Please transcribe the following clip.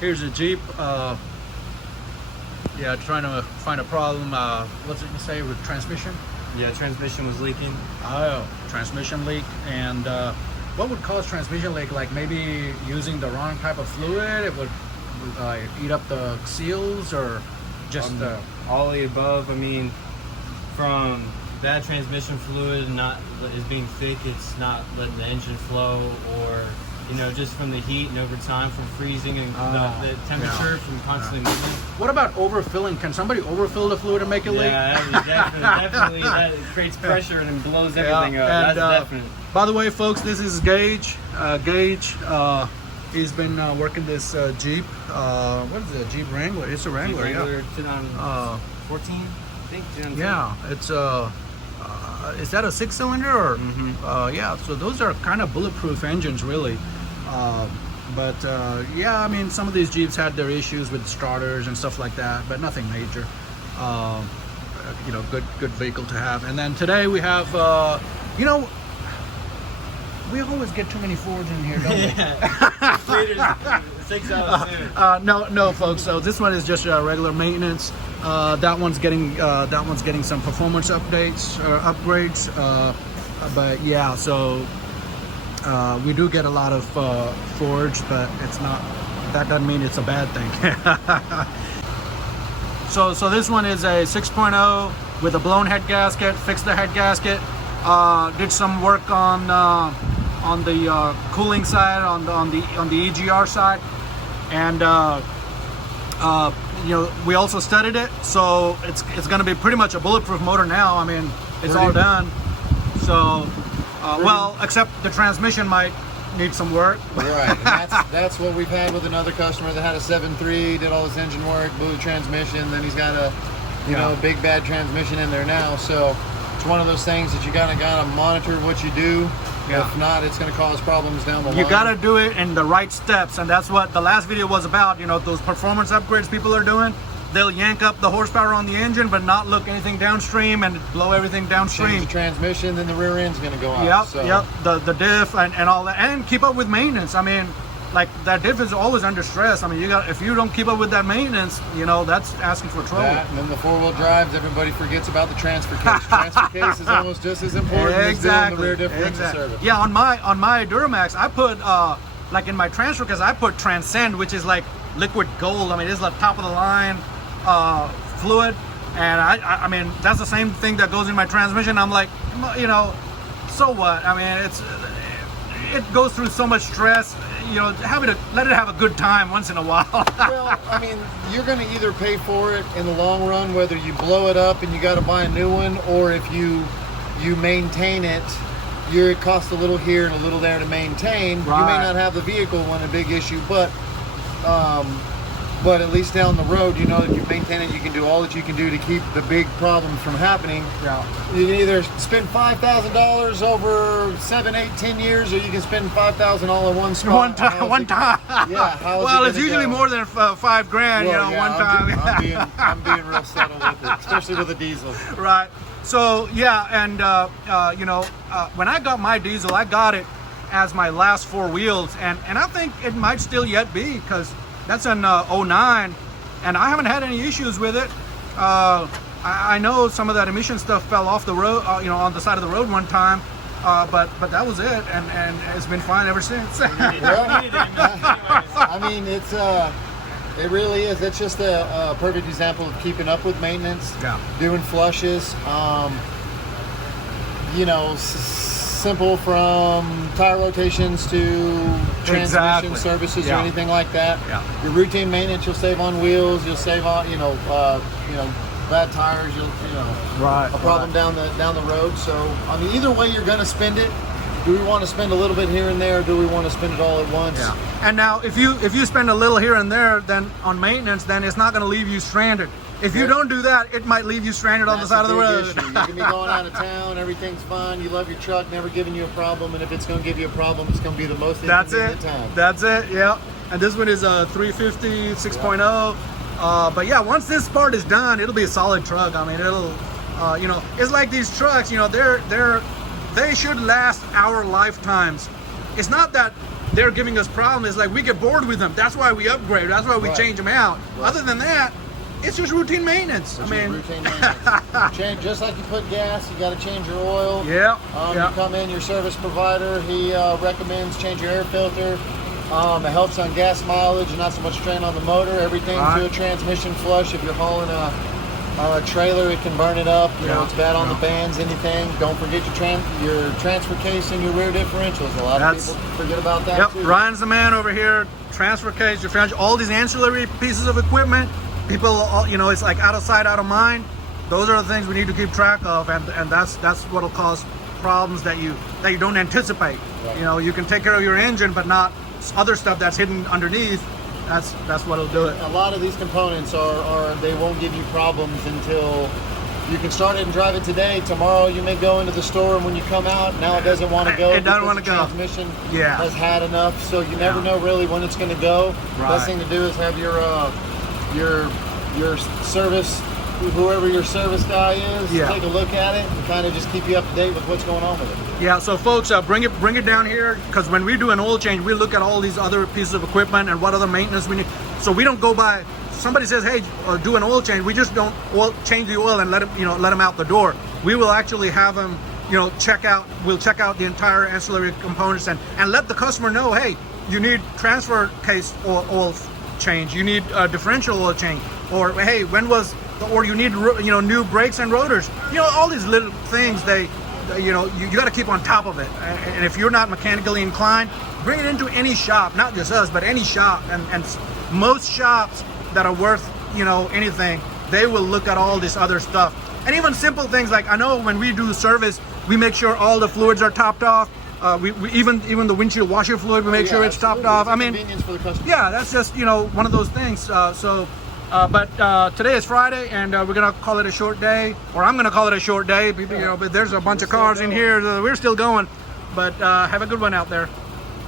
Here's a Jeep. Yeah, trying to find a problem. What's it you say with transmission? Yeah, transmission was leaking. Oh, transmission leak. And what would cause transmission leak? Like maybe using the wrong type of fluid? It would eat up the seals, or just all the above. I mean, from bad transmission fluid is being thick, it's not letting the engine flow, or just from the heat and over time from freezing and the temperature from constantly moving. What about overfilling? Can somebody overfill the fluid and make it leak? Yeah, definitely. That creates pressure and blows everything up. And, That's definite. By the way, folks, this is Gage. Gage, he's been working this Jeep. What is it? Jeep Wrangler. It's a Wrangler. Jeep Wrangler 2014, I think. 2014. Yeah, it's is that a 6-cylinder or? Yeah, so those are kind of bulletproof engines, really. Yeah, I mean, some of these Jeeps had their issues with starters and stuff like that, but nothing major. Good vehicle to have. And then today we have, we always get too many Fords in here, don't we? 6 out of 10. No, folks. So this one is just regular maintenance. That one's getting some performance updates or upgrades. But yeah, so we do get a lot of Fords, but it's not. That doesn't mean it's a bad thing. So this one is a 6.0 with a blown head gasket. Fixed the head gasket. Did some work on the cooling side, on the EGR side, and we also studied it. So it's going to be pretty much a bulletproof motor now. I mean, it's all done. So well, except the transmission might need some work. Right, and that's what we've had with another customer that had a 7.3, did all his engine work, blew the transmission, then he's got a big bad transmission in there now. So it's one of those things that you gotta monitor what you do. Yeah. If not, it's going to cause problems down the line. You got to do it in the right steps, and that's what the last video was about. Those performance upgrades people are doing. They'll yank up the horsepower on the engine, but not look anything downstream and blow everything downstream. Change the transmission, then the rear end's going to go out. Yep. The diff and all that, and keep up with maintenance. I mean, like that diff is always under stress. I mean, if you don't keep up with that maintenance, that's asking for trouble. And then the 4-wheel drives, everybody forgets about the transfer case. Transfer case is almost just as important as doing the rear differential service. Yeah, on my Duramax, I put like in my transfer case, I put Transcend, which is like liquid gold. I mean, it's like top of the line fluid, and I mean that's the same thing that goes in my transmission. I'm like, so what? I mean, it goes through so much stress. Let it have a good time once in a while. Well, I mean, you're going to either pay for it in the long run, whether you blow it up and you got to buy a new one, or if you maintain it, it costs a little here and a little there to maintain. Right. You may not have the vehicle one a big issue, but at least down the road, if you maintain it, you can do all that you can do to keep the big problems from happening. Yeah. You can either spend $5,000 over 7, 8, 10 years, or you can spend $5,000 all in one spot. One time. Yeah. Well, it's usually more than $5,000, well, one time. I'm being real subtle with it, especially with a diesel. Right. So yeah, and when I got my diesel, I got it as my last 4 wheels, and I think it might still yet be, because that's an 09, and I haven't had any issues with it. I know some of that emission stuff fell off the road, on the side of the road one time, but that was it, and it's been fine ever since. I mean, it really is. It's just a perfect example of keeping up with maintenance, doing flushes, simple from tire rotations to transmission services or anything like that. Yeah. Your routine maintenance, you'll save on wheels, you'll save on bad tires, a problem down the road. So I mean, either way, you're going to spend it. Do we want to spend a little bit here and there? Or do we want to spend it all at once? Yeah. And now, if you spend a little here and there, then on maintenance, then it's not going to leave you stranded. If you don't do that, it might leave you stranded on the side of the road. You can be going out of town, everything's fine, you love your truck, never giving you a problem, and if it's going to give you a problem, it's going to be the most inconvenient time. That's it, yeah. And this one is a 350 6.0. But yeah, once this part is done, it'll be a solid truck. I mean, it'll, it's like these trucks, they should last our lifetimes. It's not that they're giving us problems. It's like we get bored with them. That's why we upgrade. That's why we change them out. Other than that, it's just routine maintenance. Routine maintenance. Change, just like you put gas, you got to change your oil. Yeah. You come in, your service provider, he recommends change your air filter. It helps on gas mileage and not so much strain on the motor. Everything to a transmission flush. If you're hauling a trailer, it can burn it up. You know, it's bad on the bands, anything. Don't forget your transfer case and your rear differentials. A lot of people forget about that too. Ryan's the man over here. Transfer case, differential, all these ancillary pieces of equipment. People, you know, it's like out of sight, out of mind. Those are the things we need to keep track of, and that's what'll cause problems that you don't anticipate. You know, you can take care of your engine, but not other stuff that's hidden underneath. That's what'll do it. A lot of these components they won't give you problems until you can start it and drive it today. Tomorrow you may go into the store, and when you come out, now it doesn't want to go. It doesn't want to go. Transmission has had enough, so you never know really when it's going to go. Best thing to do is have your service, whoever your service guy is, take a look at it and kind of just keep you up to date with what's going on with it. Yeah, so folks, bring it down here, because when we do an oil change, we look at all these other pieces of equipment and what other maintenance we need. So we don't go by. Somebody says, "Hey, do an oil change." We just don't change the oil and let them out the door. We will actually have them, check out. We'll check out the entire ancillary components and let the customer know, "Hey, you need transfer case oil change. You need differential oil change, or hey, or you need new brakes and rotors." All these little things you got to keep on top of it. And if you're not mechanically inclined, bring it into any shop, not just us, but any shop. And most shops that are worth anything, they will look at all this other stuff. And even simple things like, I know when we do service, we make sure all the fluids are topped off. We even the windshield washer fluid, we make sure it's topped off. I mean, convenience for the customer. Yeah, that's just one of those things. But today is Friday, and we're gonna call it a short day, or I'm gonna call it a short day. But there's a bunch of cars in here. We're still going, but have a good one out there.